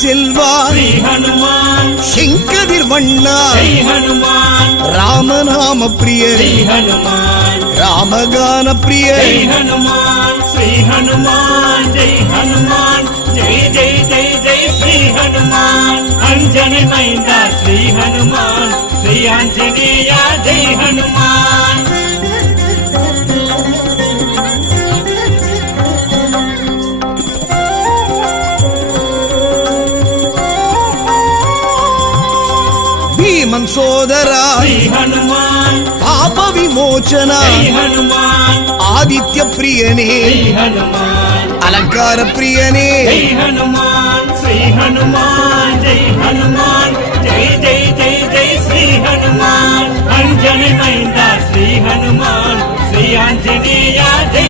செல்வா ஸ்ரீ ஹனுமான் செங்கதிர் வண்ணா ஜெய் ஹனுமான் ராமநாம பிரிய ஸ்ரீ ஹனுமான் ராமகான பிரிய ஜெய் ஹனுமான் ஸ்ரீ ஹனுமான் ஜெய் ஹனுமான் ஜெய் ஜெய் ஜெய் ஜெய் ஸ்ரீ ஹனுமான் அஞ்சனை மைந்தா ஸ்ரீ ஹனுமான் ஸ்ரீ ஆஞ்சநேயா ஜெய் ஹனுமான் భీమన్ సోదరా ஸ்ரீ ஹனுமான் పాప విమోచన ஜெய் ஹனுமான் ఆదిత్య ప్రియనే ஸ்ரீ ஹனுமான் అలంకార ప్రియనే ஜெய் ஹனுமான் ஸ்ரீ ஹனுமான் ஜெய் ஹனுமான் ஜெய் ஜெய் ஜெய் ஜெய் ஸ்ரீ ஹனுமான் அஞ்சனை மைந்தா ஸ்ரீ ஹனுமான் ஸ்ரீ ஆஞ்சநேயா ஜெய்